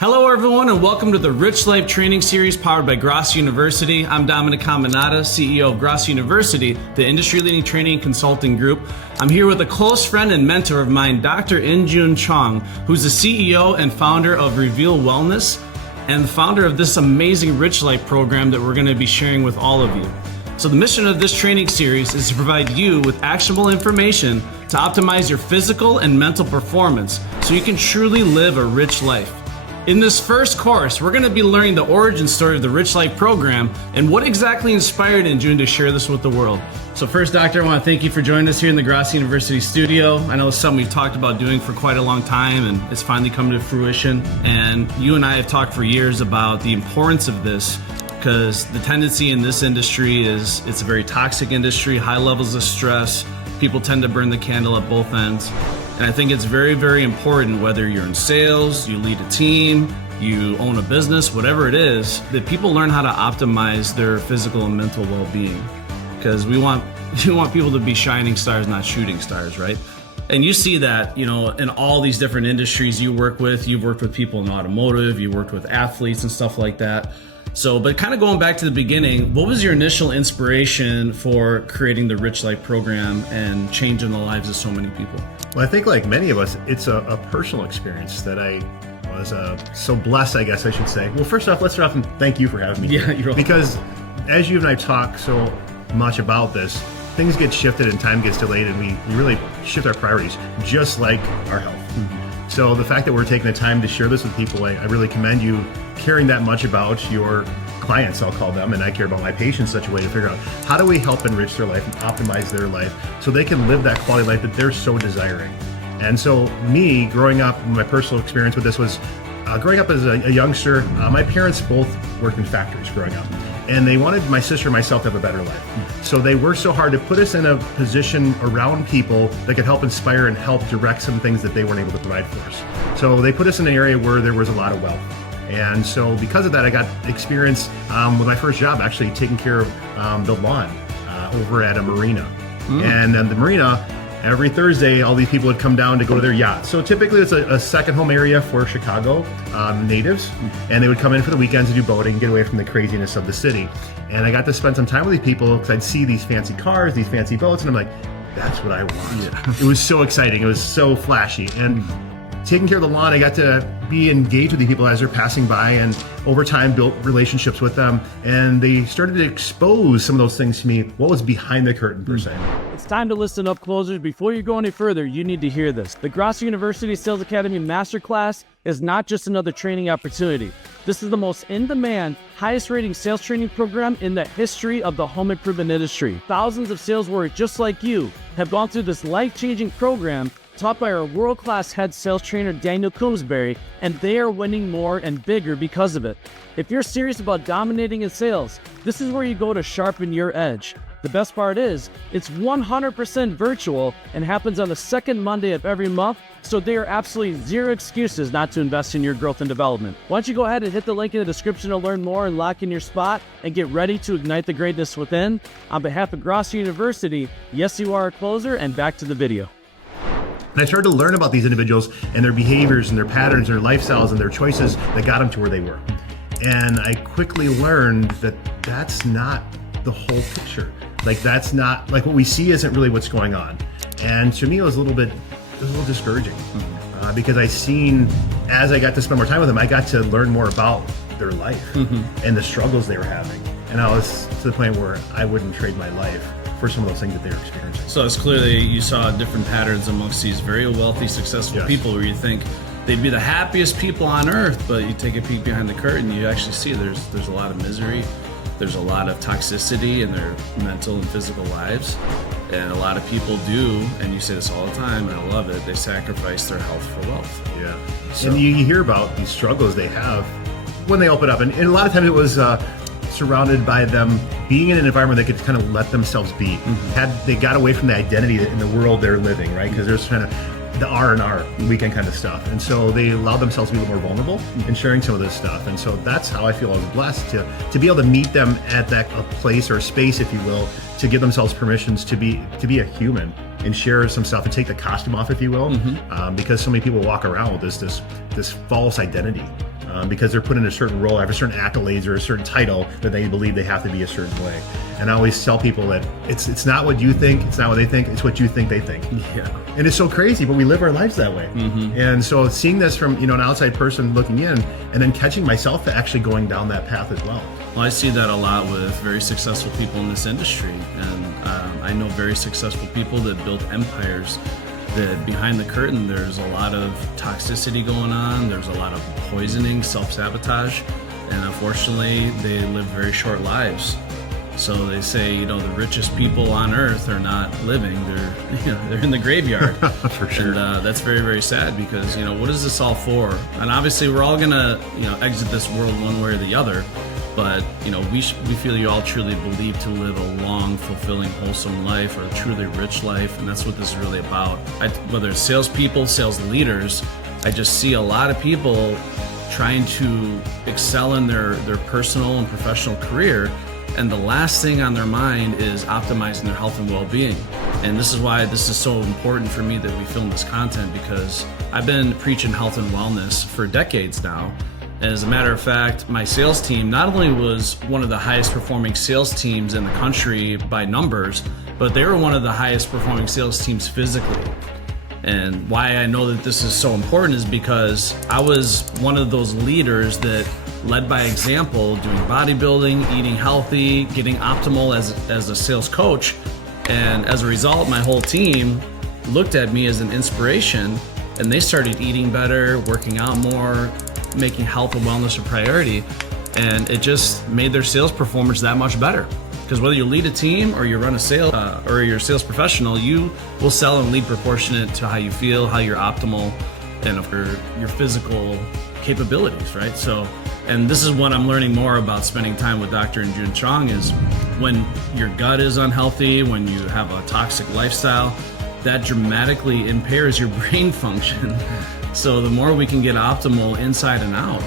Hello everyone and welcome to the Rich Life Training Series powered by Grosso University. I'm Dominic, CEO of Grosso University, the industry-leading training and consulting group. I'm here with a close friend and mentor of mine, Dr. InJun Chong, who's the CEO and founder of Reveal Wellness and the founder of this amazing Rich Life program that we're going to be sharing with all of you. So the mission of this training series is to provide you with actionable information to optimize your physical and mental performance so you can truly live a rich life. In this first course, we're going to be learning the origin story of the Rich Life program and what exactly inspired InJun to share this with the world. So first, Doctor, I want to thank you for joining us here in the Grosso University studio. I know it's something we've talked about doing for quite a long time and it's finally come to fruition. And you and I have talked for years about the importance of this because the tendency in this industry is it's a very toxic industry, high levels of stress. People tend to burn the candle at both ends. And I think it's very, very important, whether you're in sales, you lead a team, you own a business, whatever it is, that people learn how to optimize their physical and mental well-being. Because you want people to be shining stars, not shooting stars, right? And you see that, in all these different industries you work with. You've worked with people in automotive, you worked with athletes and stuff like that. So, but kind of going back to the beginning, what was your initial inspiration for creating the Rich Life program and changing the lives of so many people? Well, I think like many of us, it's a personal experience that I was so blessed, I guess I should say. Well, first off, let's start off and thank you for having me. Yeah, you're welcome. Because as you and I talk so much about this, things get shifted and time gets delayed and we really shift our priorities, just like our health. Mm-hmm. So the fact that we're taking the time to share this with people, I really commend you caring that much about your clients, I'll call them, and I care about my patients in such a way to figure out how do we help enrich their life and optimize their life so they can live that quality life that they're so desiring. And so me, growing up, my personal experience with this was growing up as a youngster, my parents both worked in factories growing up. And they wanted my sister and myself to have a better life. So they worked so hard to put us in a position around people that could help inspire and help direct some things that they weren't able to provide for us. So they put us in an area where there was a lot of wealth. And so because of that, I got experience with my first job actually taking care of the lawn over at a marina. And then the marina, every Thursday, all these people would come down to go to their yachts. So typically it's a second home area for Chicago natives. And they would come in for the weekends to do boating and get away from the craziness of the city. And I got to spend some time with these people because I'd see these fancy cars, these fancy boats, and I'm like, that's what I want. Yeah. It was so exciting. It was so flashy. And taking care of the lawn, I got to be engaged with the people as they're passing by and over time built relationships with them. And they started to expose some of those things to me, what was behind the curtain per se. It's time to listen up, closers. Before you go any further, you need to hear this. The Grosso University Sales Academy Masterclass is not just another training opportunity. This is the most in-demand, highest-rating sales training program in the history of the home improvement industry. Thousands of sales warriors just like you have gone through this life-changing program taught by our world-class head sales trainer, Daniel Coombsbury, and they are winning more and bigger because of it. If you're serious about dominating in sales, this is where you go to sharpen your edge. The best part is, it's 100% virtual and happens on the second Monday of every month, so there are absolutely zero excuses not to invest in your growth and development. Why don't you go ahead and hit the link in the description to learn more and lock in your spot and get ready to ignite the greatness within. On behalf of Grosso University, yes, you are a closer, and back to the video. And I started to learn about these individuals and their behaviors and their patterns and their lifestyles and their choices that got them to where they were. And I quickly learned that that's not the whole picture. Like that's not, like what we see isn't really what's going on. And to me, it was a little discouraging because I seen, as I got to spend more time with them, I got to learn more about their life and the struggles they were having. And I was to the point where I wouldn't trade my life for some of those things that they were experiencing. So it's clearly you saw different patterns amongst these very wealthy, successful people where you think they'd be the happiest people on earth, but you take a peek behind the curtain, you actually see there's a lot of misery, there's a lot of toxicity in their mental and physical lives, and a lot of people do, and you say this all the time, and I love it, they sacrifice their health for wealth. Yeah, so. And you hear about these struggles they have when they open up, and a lot of times it was surrounded by them being in an environment they could kind of let themselves be. They got away from the identity in the world they're living, right? Because there's kind of the R&R weekend kind of stuff. And so they allowed themselves to be a little more vulnerable in sharing some of this stuff. And so that's how I feel I was blessed to be able to meet them at that a place or space, if you will, to give themselves permissions to be a human and share some stuff and take the costume off, if you will, because so many people walk around with this false identity because they're put in a certain role, have a certain accolades or a certain title that they believe they have to be a certain way. And I always tell people that it's not what you think, it's not what they think, it's what you think they think. Yeah. And it's so crazy, but we live our lives that way. And so seeing this from an outside person looking in, and then catching myself actually going down that path as well. Well, I see that a lot with very successful people in this industry, and I know very successful people that built empires. That behind the curtain, there's a lot of toxicity going on. There's a lot of poisoning, self-sabotage, and unfortunately, they live very short lives. So they say, the richest people on earth are not living; they're in the graveyard. For sure. And that's very, very sad because what is this all for? And obviously, we're all gonna exit this world one way or the other. But we feel you all truly believe to live a long, fulfilling, wholesome life, or a truly rich life, and that's what this is really about. Whether it's salespeople, sales leaders, I just see a lot of people trying to excel in their personal and professional career, and the last thing on their mind is optimizing their health and well-being. And this is why this is so important for me that we film this content, because I've been preaching health and wellness for decades now. As a matter of fact, my sales team not only was one of the highest performing sales teams in the country by numbers, but they were one of the highest performing sales teams physically. And why I know that this is so important is because I was one of those leaders that led by example, doing bodybuilding, eating healthy, getting optimal as a sales coach. And as a result, my whole team looked at me as an inspiration, and they started eating better, working out more, making health and wellness a priority, and it just made their sales performance that much better. Because whether you lead a team or you run a sale or you're a sales professional, you will sell and lead proportionate to how you feel, how you're optimal, and your physical capabilities, right? So, and this is what I'm learning more about spending time with Dr. InJun Chong is when your gut is unhealthy, when you have a toxic lifestyle, that dramatically impairs your brain function. So the more we can get optimal inside and out,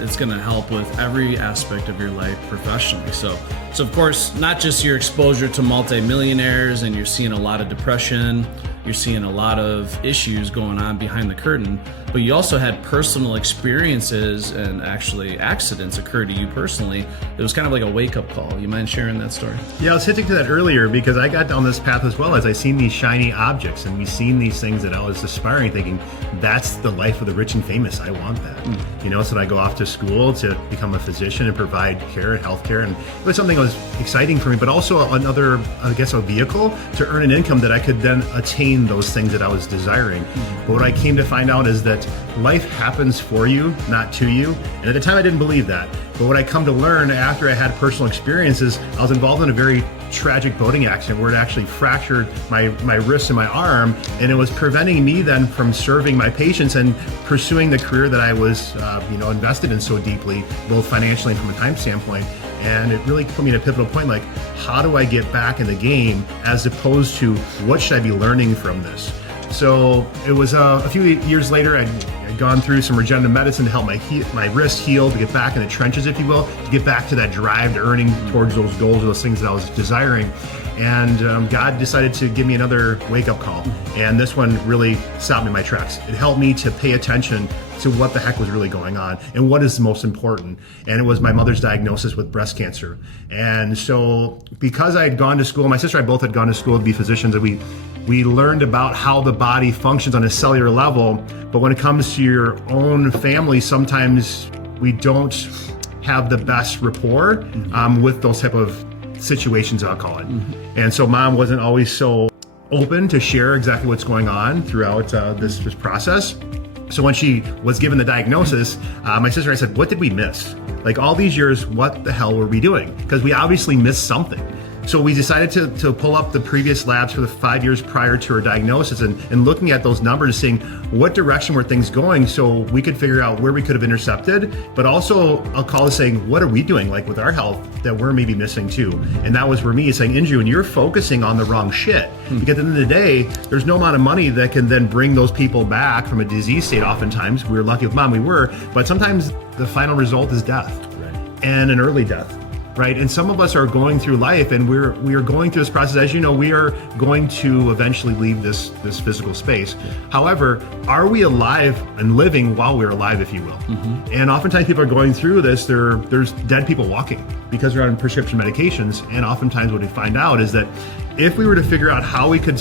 it's going to help with every aspect of your life professionally. So of course, not just your exposure to multimillionaires and you're seeing a lot of depression, you're seeing a lot of issues going on behind the curtain, but you also had personal experiences and actually accidents occur to you personally. It was kind of like a wake-up call. You mind sharing that story? Yeah, I was hinting to that earlier because I got down this path as well as I seen these shiny objects and we seen these things that I was aspiring, thinking that's the life of the rich and famous. I want that. So I go off to school to become a physician and provide care and healthcare, and it was something that was exciting for me, but also another, I guess, a vehicle to earn an income that I could then attain those things that I was desiring. But what I came to find out is that life happens for you, not to you. And at the time I didn't believe that. But what I come to learn after I had personal experiences, I was involved in a very tragic boating accident where it actually fractured my wrist and my arm, and it was preventing me then from serving my patients and pursuing the career that I was invested in so deeply, both financially and from a time standpoint. And it really put me at a pivotal point, like, how do I get back in the game as opposed to what should I be learning from this? So it was a few years later, I'd gone through some regenerative medicine to help my wrist heal, to get back in the trenches, if you will, to get back to that drive to earning towards those goals, those things that I was desiring. And God decided to give me another wake-up call. And this one really stopped me in my tracks. It helped me to pay attention to what the heck was really going on and what is most important. And it was my mother's diagnosis with breast cancer. And so because I had gone to school, my sister and I both had gone to school to be physicians, and we learned about how the body functions on a cellular level. But when it comes to your own family, sometimes we don't have the best rapport with those type of situations, I'll call it. And so mom wasn't always so open to share exactly what's going on throughout this process. So when she was given the diagnosis, my sister and I said, what did we miss? Like all these years, what the hell were we doing? Because we obviously missed something. So we decided to pull up the previous labs for the 5 years prior to her diagnosis and looking at those numbers, seeing what direction were things going so we could figure out where we could have intercepted, but also I'll call it saying, what are we doing like with our health that we're maybe missing too? And that was for me saying, InJun, you're focusing on the wrong shit. Because at the end of the day, there's no amount of money that can then bring those people back from a disease state. Oftentimes, we were lucky with mom, we were, but sometimes the final result is death. And an early death. right? And some of us are going through life, and we are going through this process. As you know, we are going to eventually leave this physical space. However, are we alive and living while we're alive, if you will? And oftentimes people are going through this, there's dead people walking because they're on prescription medications. And oftentimes what we find out is that if we were to figure out how we could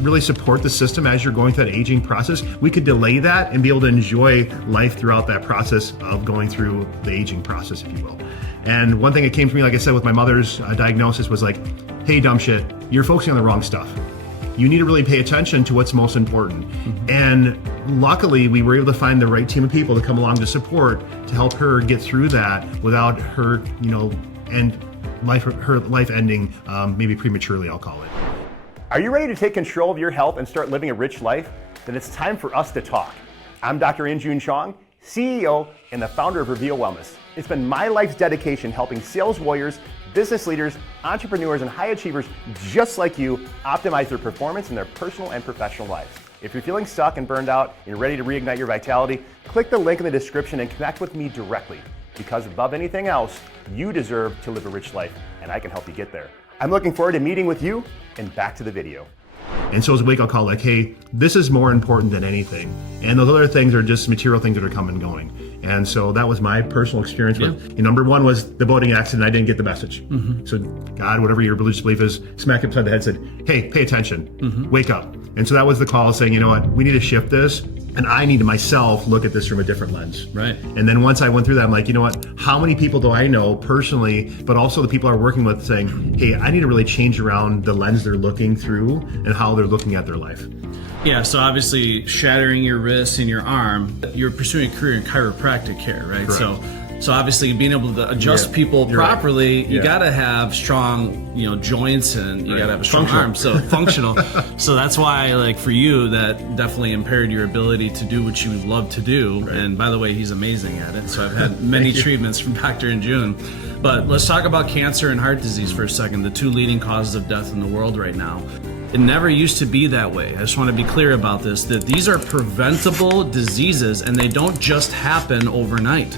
really support the system as you're going through that aging process, we could delay that and be able to enjoy life throughout that process of going through the aging process, if you will. And one thing that came to me, like I said, with my mother's diagnosis was like, hey, dumb shit, you're focusing on the wrong stuff. You need to really pay attention to what's most important. And luckily, we were able to find the right team of people to come along to support, to help her get through that without her, and her life ending maybe prematurely, I'll call it. Are you ready to take control of your health and start living a rich life? Then it's time for us to talk. I'm Dr. InJun Chong, CEO and the founder of Reveal Wellness. It's been my life's dedication helping sales warriors, business leaders, entrepreneurs, and high achievers just like you optimize their performance in their personal and professional lives. If you're feeling stuck and burned out and you're ready to reignite your vitality, click the link in the description and connect with me directly. Because above anything else, you deserve to live a rich life, and I can help you get there. I'm looking forward to meeting with you, and back to the video. And so as a wake-up call, like, hey, this is more important than anything. And those other things are just material things that are coming and going. And so that was my personal experience with, number one was the boating accident. I didn't get the message. So God, whatever your religious belief is, smack upside the head, said, hey, pay attention, wake up. And so that was the call saying, you know what, we need to shift this. And I need to myself look at this from a different lens. Right. And then once I went through that, I'm like, you know what, how many people do I know personally, but also the people I'm working with saying, hey, I need to really change around the lens they're looking through and how they're looking at their life. Yeah, so obviously shattering your wrist and your arm, you're pursuing a career in chiropractic care, right? Correct. So obviously being able to adjust people properly, you got to have strong, joints, and you got to have a strong arm, so functional. So that's why, like, for you, that definitely impaired your ability to do what you love to do. Right. And by the way, he's amazing at it. So I've had many treatments from Dr. InJun. But let's talk about cancer and heart disease for a second, the two leading causes of death in the world right now. It never used to be that way. I just want to be clear about this, that these are preventable diseases and they don't just happen overnight.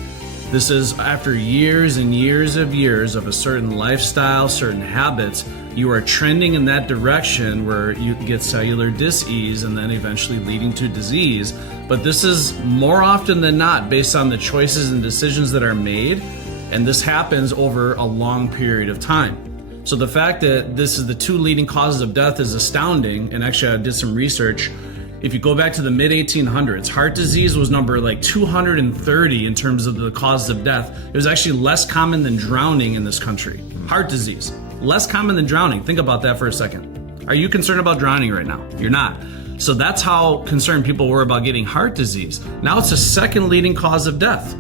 This is after years and years of a certain lifestyle, certain habits, you are trending in that direction where you get cellular dis-ease and then eventually leading to disease. But this is more often than not based on the choices and decisions that are made, and this happens over a long period of time. So the fact that this is the two leading causes of death is astounding, and actually I did some research. If you go back to the mid-1800s, heart disease was number like 230 in terms of the causes of death. It was actually less common than drowning in this country. Heart disease, less common than drowning. Think about that for a second. Are you concerned about drowning right now? You're not. So that's how concerned people were about getting heart disease. Now it's the second leading cause of death.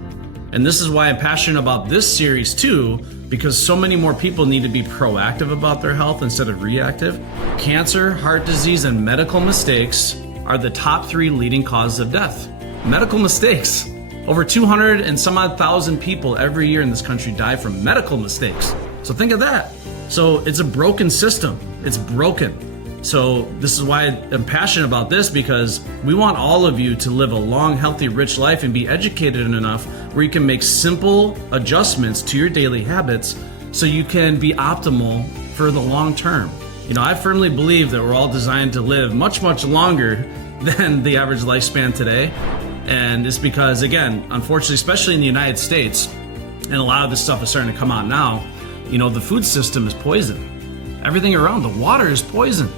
And this is why I'm passionate about this series too, because so many more people need to be proactive about their health instead of reactive. Cancer, heart disease, and medical mistakes are the top three leading causes of death. Medical mistakes. Over 200 and some odd thousand people every year in this country die from medical mistakes. So think of that. So it's a broken system. It's broken. So this is why I'm passionate about this, because we want all of you to live a long, healthy, rich life and be educated enough where you can make simple adjustments to your daily habits so you can be optimal for the long term. I firmly believe that we're all designed to live much, much longer than the average lifespan today. And it's because, again, unfortunately, especially in the United States, and a lot of this stuff is starting to come out now, the food system is poison. Everything around, the water is poison.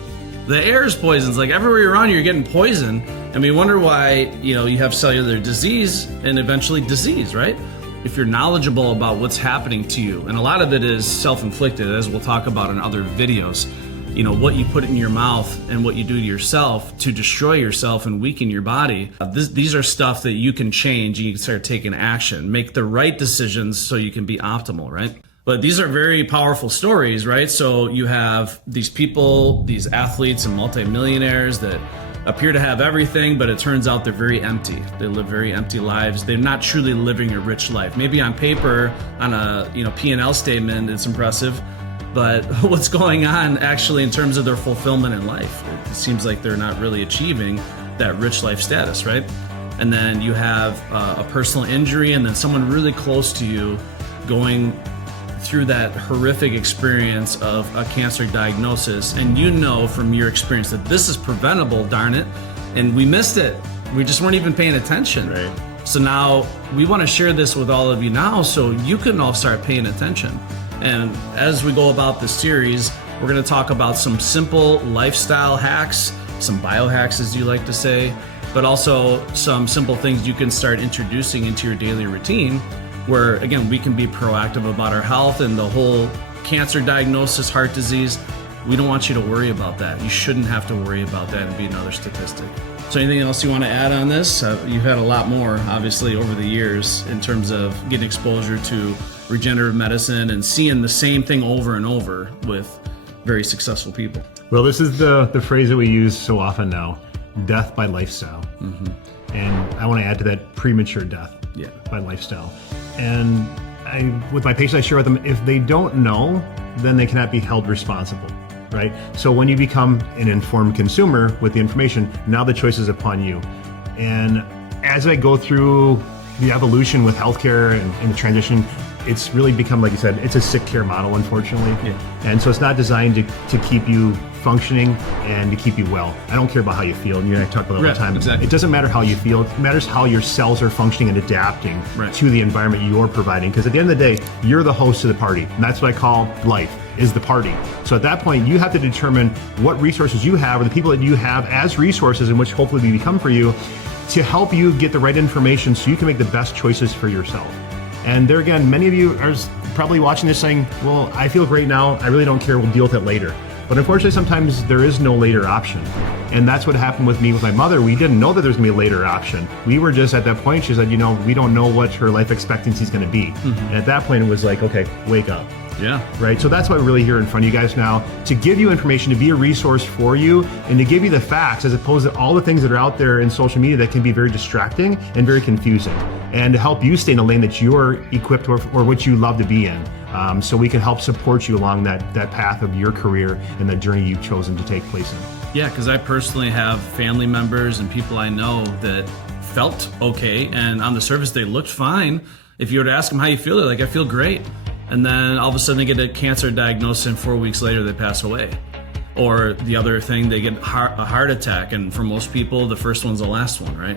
The air is poison. It's like everywhere around you're getting poison. And we wonder why, you have cellular disease and eventually disease, right? If you're knowledgeable about what's happening to you. And a lot of it is self-inflicted, as we'll talk about in other videos. What you put in your mouth and what you do to yourself to destroy yourself and weaken your body. These are stuff that you can change and you can start taking action, make the right decisions so you can be optimal, right? But these are very powerful stories, right? So you have these people, these athletes and multimillionaires that appear to have everything, but it turns out they're very empty. They live very empty lives. They're not truly living a rich life. Maybe on paper, on a P&L statement, it's impressive. But what's going on actually in terms of their fulfillment in life? It seems like they're not really achieving that rich life status, right? And then you have a personal injury and then someone really close to you going through that horrific experience of a cancer diagnosis, and you know from your experience that this is preventable, darn it, and we missed it. We just weren't even paying attention. Right. So now we want to share this with all of you now so you can all start paying attention. And as we go about this series, we're going to talk about some simple lifestyle hacks, some biohacks as you like to say, but also some simple things you can start introducing into your daily routine where, again, we can be proactive about our health and the whole cancer diagnosis, heart disease. We don't want you to worry about that. You shouldn't have to worry about that and be another statistic. So anything else you want to add on this? You've had a lot more, obviously, over the years in terms of getting exposure to regenerative medicine and seeing the same thing over and over with very successful people. Well, this is the phrase that we use so often now, death by lifestyle. And I want to add to that premature death by lifestyle. And with my patients, I share with them, if they don't know, then they cannot be held responsible. Right? So when you become an informed consumer with the information, now the choice is upon you. And as I go through the evolution with healthcare and the transition, it's really become, like you said, it's a sick care model, unfortunately. And so it's not designed to keep you functioning and to keep you well. I don't care about how you feel. You and I talk about it all the time. Exactly. It doesn't matter how you feel. It matters how your cells are functioning and adapting to the environment you're providing. Because at the end of the day, you're the host of the party. And that's what I call life, is the party. So at that point, you have to determine what resources you have or the people that you have as resources in which hopefully we become for you to help you get the right information so you can make the best choices for yourself. And there again, many of you are probably watching this saying, well, I feel great now. I really don't care. We'll deal with it later. But unfortunately, sometimes there is no later option. And that's what happened with me with my mother. We didn't know that there was going to be a later option. We were just at that point, she said, we don't know what her life expectancy is going to be. And at that point, it was like, okay, wake up. Yeah. Right. So that's why we're really here in front of you guys now, to give you information, to be a resource for you, and to give you the facts as opposed to all the things that are out there in social media that can be very distracting and very confusing, and to help you stay in the lane that you're equipped or what you love to be in. So we can help support you along that path of your career and the journey you've chosen to take place in. Yeah, because I personally have family members and people I know that felt okay, and on the surface they looked fine. If you were to ask them how you feel, they're like, I feel great. And then all of a sudden they get a cancer diagnosis and 4 weeks later they pass away. Or the other thing, they get a heart attack, and for most people, the first one's the last one, right?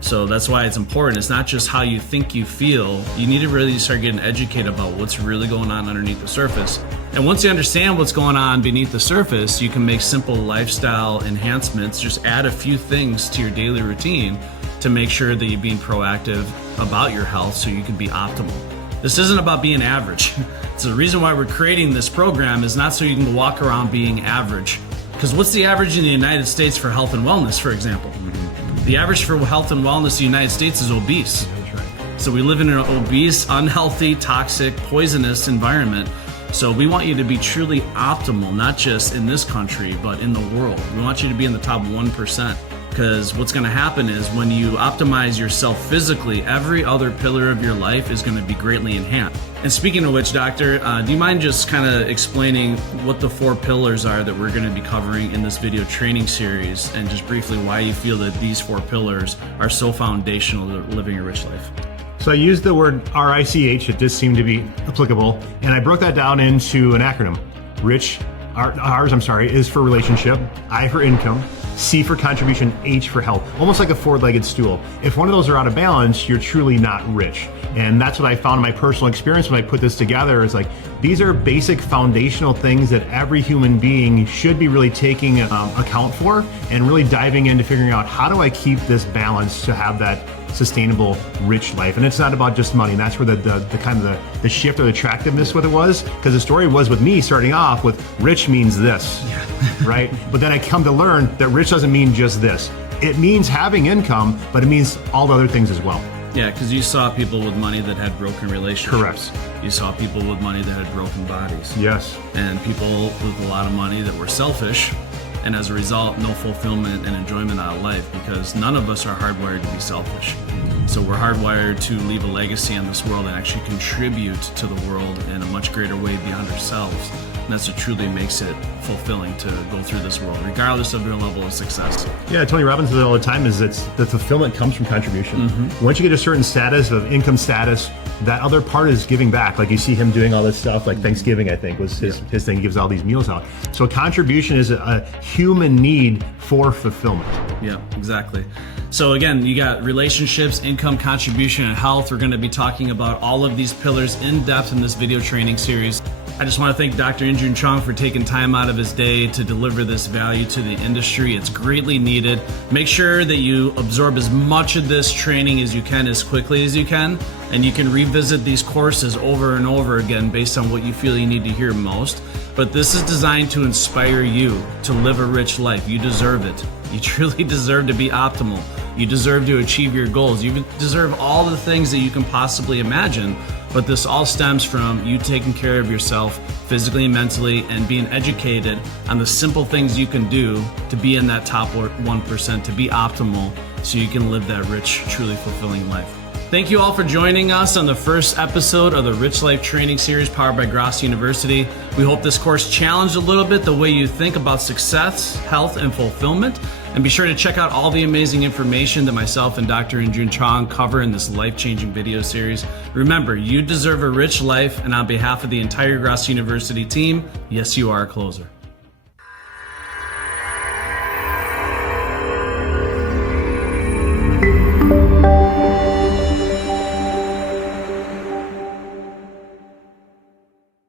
So that's why it's important. It's not just how you think you feel. You need to really start getting educated about what's really going on underneath the surface. And once you understand what's going on beneath the surface, you can make simple lifestyle enhancements. Just add a few things to your daily routine to make sure that you're being proactive about your health so you can be optimal. This isn't about being average. It's the reason why we're creating this program is not so you can walk around being average. Because what's the average in the United States for health and wellness, for example? The average for health and wellness in the United States is obese. So we live in an obese, unhealthy, toxic, poisonous environment. So we want you to be truly optimal, not just in this country, but in the world. We want you to be in the top 1%. Because what's going to happen is when you optimize yourself physically, every other pillar of your life is going to be greatly enhanced. And speaking of which, Doctor, do you mind just kind of explaining what the 4 pillars are that we're going to be covering in this video training series, and just briefly why you feel that these 4 pillars are so foundational to living a rich life? So I used the word R.I.C.H. It just seemed to be applicable, and I broke that down into an acronym. R's is for relationship, I for income, C for contribution, H for health. Almost like a 4-legged stool. If one of those are out of balance, you're truly not rich. And that's what I found in my personal experience when I put this together, is like, these are basic foundational things that every human being should be really taking account for, and really diving into figuring out, how do I keep this balance to have that sustainable, rich life? And it's not about just money. And that's where the kind of the shift or the attractiveness with it was, because the story was with me starting off with rich means this, right? But then I come to learn that rich doesn't mean just this. It means having income, but it means all the other things as well. Yeah, because you saw people with money that had broken relationships. Correct. You saw people with money that had broken bodies. Yes. And people with a lot of money that were selfish, and as a result, no fulfillment and enjoyment out of life, because none of us are hardwired to be selfish. So we're hardwired to leave a legacy in this world and actually contribute to the world in a much greater way beyond ourselves. And that's what truly makes it fulfilling to go through this world, regardless of your level of success. Yeah, Tony Robbins says it all the time, is that the fulfillment comes from contribution. Once you get a certain status of income status, that other part is giving back. Like you see him doing all this stuff, like Thanksgiving, I think was his thing. He gives all these meals out. So contribution is a human need for fulfillment. Yeah, exactly. So again, you got relationships, income, contribution, and health. We're going to be talking about all of these pillars in depth in this video training series. I just want to thank Dr. InJun Chong for taking time out of his day to deliver this value to the industry. It's greatly needed. Make sure that you absorb as much of this training as you can, as quickly as you can, and you can revisit these courses over and over again based on what you feel you need to hear most. But this is designed to inspire you to live a rich life. You deserve it. You truly deserve to be optimal. You deserve to achieve your goals. You deserve all the things that you can possibly imagine. But this all stems from you taking care of yourself physically and mentally and being educated on the simple things you can do to be in that top 1%, to be optimal so you can live that rich, truly fulfilling life. Thank you all for joining us on the first episode of the Rich Life Training Series powered by Grosso University. We hope this course challenged a little bit the way you think about success, health, and fulfillment. And be sure to check out all the amazing information that myself and Dr. InJun Chong cover in this life-changing video series. Remember, you deserve a rich life, and on behalf of the entire Grosso University team, yes, you are a closer.